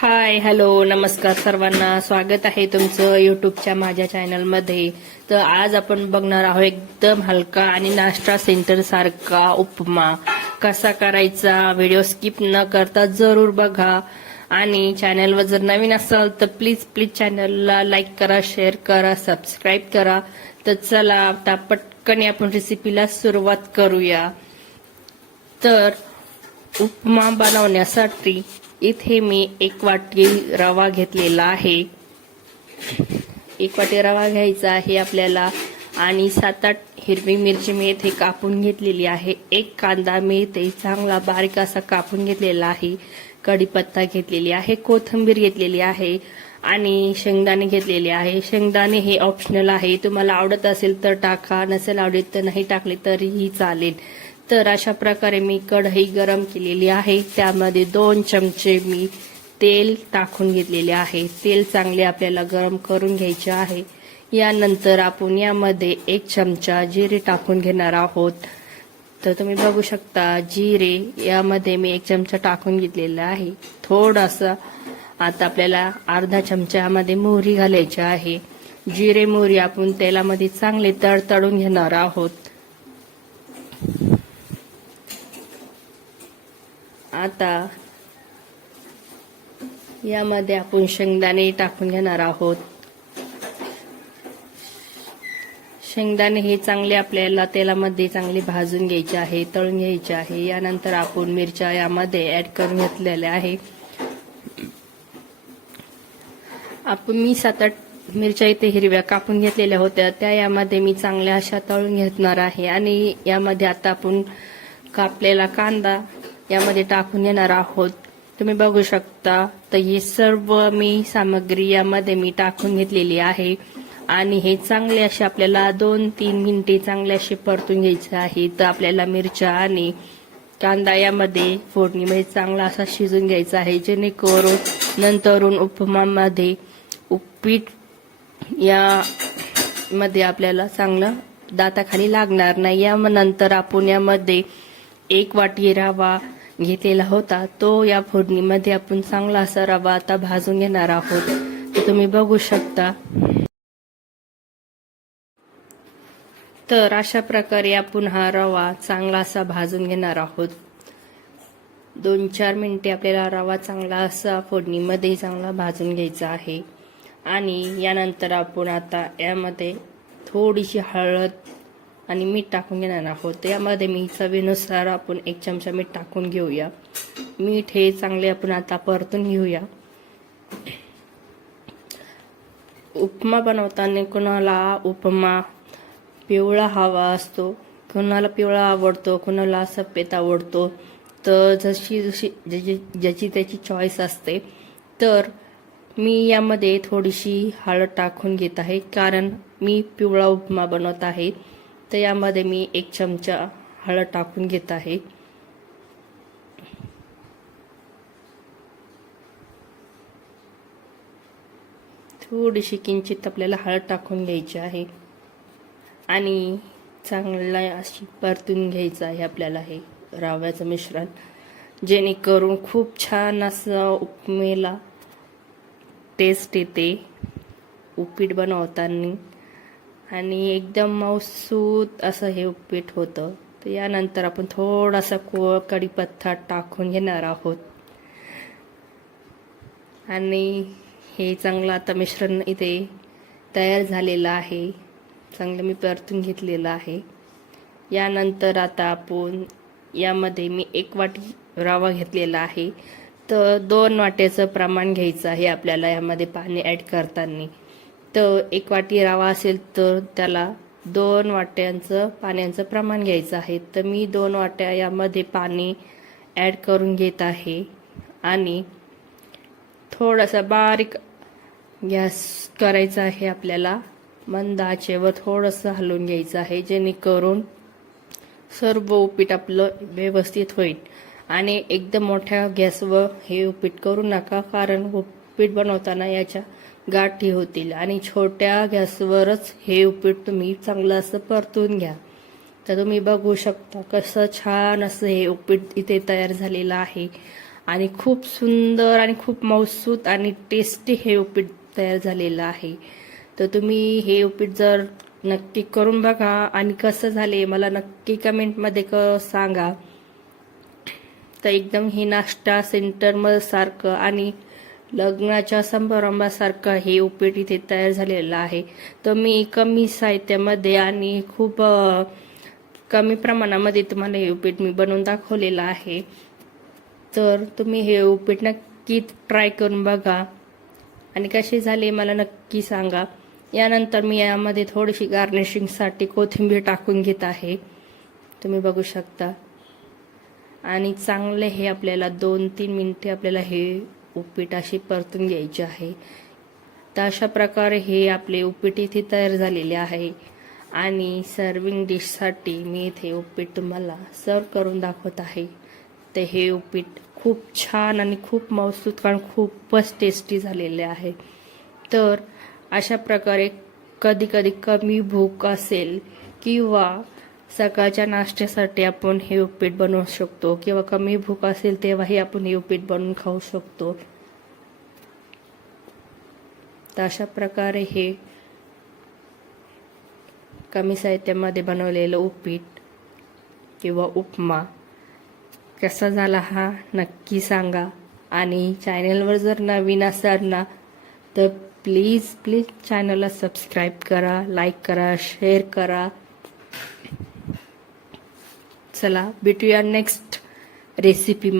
Hi hello नमस्कार सर्वांना. स्वागत आहे तुमचं युट्यूबच्या माझ्या चॅनलमध्ये तर आज आपण बघणार आहोत एकदम हलका आणि नाश्ता सेंटर सारखा उपमा. कसा करायचा? व्हिडिओ स्किप न करता जरूर बघा. आणि चॅनलवर जर नवीन असाल तर प्लीज प्लीज चॅनलला लाईक करा शेअर करा सबस्क्राईब करा. तर चला आता पटकन आपण रेसिपीला सुरुवात करूया. तर उपमा बनवण्यासाठी इथे मी एक वाटी रवा घेतलेला आहे. एक वाटी रवा घ्यायचा आहे आपल्याला. आणि सात आठ हिरवी मिरची मी इथे कापून घेतलेली आहे. एक कांदा मी इथे चांगला बारीक असा कापून घेतलेला आहे. कढीपत्ता घेतलेली आहे. कोथिंबीर घेतलेली आहे. आणि शेंगदाणे घेतलेले आहे. शेंगदाणे हे ऑप्शनल आहे. तुम्हाला आवडत असेल तर टाका. नसेल आवडत तर नाही टाकले तरीही चालेल. तर अशा प्रकारे मी कढई गरम केलेली आहे. त्यामध्ये दोन चमचे मी तेल टाकून घेतलेले आहे. तेल चांगले आपल्याला गरम करून घ्यायचे आहे. यानंतर आपण यामध्ये एक चमचा जिरे टाकून घेणार आहोत. तर तुम्ही बघू शकता जिरे यामध्ये मी एक चमचा टाकून घेतलेला आहे. थोडासा आता आपल्याला अर्धा चमच्यामध्ये मोहरी घालायची आहे. जिरे मोहरी आपण तेलामध्ये चांगले तडतडून घेणार आहोत. आता यामध्ये आपण शेंगदाणे टाकून घेणार आहोत. शेंगदाणे हे चांगले आपल्याला तेलामध्ये चांगले भाजून घ्यायचे आहे तळून घ्यायचे आहे. यानंतर आपण मिरच्या यामध्ये ऍड करून घेतलेल्या आहे. आपण मी सात आठ मिरच्या इथे हिरव्या कापून घेतलेल्या होत्या. त्या यामध्ये मी चांगल्या अशा तळून घेणार आहे. आणि यामध्ये आता आपण कापलेला कांदा यामध्ये टाकून घेणार आहोत. तुम्ही बघू शकता. तर ही सर्व मी सामग्री यामध्ये मी टाकून घेतलेली आहे. आणि हे चांगले असे आपल्याला दोन तीन मिनिटे चांगले असे परतून घ्यायचे आहे तर आपल्याला मिरच्या आणि कांदा यामध्ये फोडणीमध्ये चांगला असा शिजून घ्यायचा आहे. जेणेकरून नंतरून उपमामध्ये उपीट या मध्ये आपल्याला चांगलं दाताखाली लागणार नाही. या नंतर आपण यामध्ये एक वाटी रवा घेतलेला होता तो या फोडणीमध्ये आपण चांगला असा रवा आता भाजून घेणार आहोत. तर तुम्ही बघू शकता. तर अशा प्रकारे आपण हा रवा चांगला असा भाजून घेणार आहोत. दोन चार मिनिटे आपल्याला रवा चांगला असा फोडणीमध्ये चांगला भाजून घ्यायचा आहे. आणि यानंतर आपण आता यामध्ये थोडीशी हळद आणि मीठ टाकून घेणार आहोत. यामध्ये मी चवीनुसार आपण एक चमचा मीठ टाकून घेऊया. मीठ हे चांगले आपण आता परतून घेऊया. उपमा बनवताना कोणाला उपमा पिवळा हवा असतो कोणाला पिवळा आवडतो कोणाला सफेद आवडतो तर जशी जशी ज्याची ज्याची त्याची चॉईस असते तर मी यामध्ये थोडीशी हळद टाकून घेत आहे कारण मी पिवळा उपमा बनवत आहे. तर यामध्ये मी एक चमचा हळद टाकून घेत आहे. थोडीशी किंचित आपल्याला हळद टाकून घ्यायची आहे. आणि चांगला अशी परतून घ्यायचं आहे आपल्याला हे रव्याचं मिश्रण. जेणेकरून खूप छान असं उपमेला टेस्ट येते. उपीट बनवताना आणि एकदम मौसूत असं हे उपीट होतं. तर यानंतर आपण थोडासा को कढीपत्ता टाकून घेणार आहोत. आणि हे चांगलं आता मिश्रण इथे तयार झालेलं आहे. चांगलं मी परतून घेतलेलं आहे. यानंतर आता आपण यामध्ये मी एक वाटी रवा घेतलेला आहे. तर दोन वाट्याचं प्रमाण घ्यायचं आहे आपल्याला यामध्ये पाणी ॲड करताना. तर एक वाटी रवा असेल तर त्याला दोन वाट्यांचं पाण्याचं प्रमाण घ्यायचं आहे. तर मी दोन वाट्या यामध्ये पाणी ॲड करून घेत आहे. आणि थोडासा बारीक गॅस करायचा आहे आपल्याला. मंद आचेवर थोडंसं हलवून घ्यायचं आहे जेणेकरून सर्व उपीट आपलं व्यवस्थित होईल. आणि एकदम मोठ्या गॅसवर हे उपीट करू नका कारण उपीट बनवताना याच्या गाठी होतील. आणि छोट्या गॅसवरच हे उपीट तुम्ही चांगलं असं परतून घ्या. तर तुम्ही बघू शकता कसं छान असं हे उपीट इथे तयार झालेलं आहे. आणि खूप सुंदर आणि खूप मौसूत आणि टेस्टी हे उपीट तयार झालेलं आहे. तर तुम्ही हे उपीट जर नक्की करून बघा. आणि कसं झाले मला नक्की कमेंटमध्ये क सांगा. तर एकदम हे नाश्ता सेंटर सारखं आणि लग्नाच्या समारंभासारखं हे उपीट इथे तयार झालेलं आहे. तर मी कमी साहित्यामध्ये आणि खूप कमी प्रमाणामध्ये तुम्हाला हे उपीट मी बनवून दाखवलेलं आहे. तर तुम्ही हे उपीट नक्की ट्राय करून बघा. आणि कसे झाले मला नक्की सांगा. यानंतर मी यामध्ये थोडीशी गार्निशिंगसाठी कोथिंबीर टाकून घेत आहे. तुम्ही बघू शकता. आणि चांगले हे आपल्याला दोन तीन मिनिटे आपल्याला हे उपीट अशी परतून घ्यायची आहे. तर अशा प्रकारे हे आपले उपीट इथे तयार झालेले आहे. आणि सर्विंग डिशसाठी मी इथे उपीट तुम्हाला सर्व करून दाखवत आहे. तर हे उपीट खूप छान आणि खूप मौसूत कारण खूपच टेस्टी झालेले आहे. तर अशा प्रकारे कधी कधी कमी भूक असेल किंवा सकाळच्या नाश्त्यासाठी आपण हे उपीट बनवू शकतो. किंवा कमी भूक असेल तेव्हाही आपण हे उपीट बनवून खाऊ शकतो. तर अशा प्रकारे हे कमी साहित्यामध्ये बनवलेलं उपीट किंवा उपमा कसा झाला हा नक्की सांगा. आणि चॅनलवर जर नवीन असाल ना तर प्लीज प्लीज चॅनलला सबस्क्राईब करा लाईक करा शेअर करा. चला भेटूया नेक्स्ट रेसिपी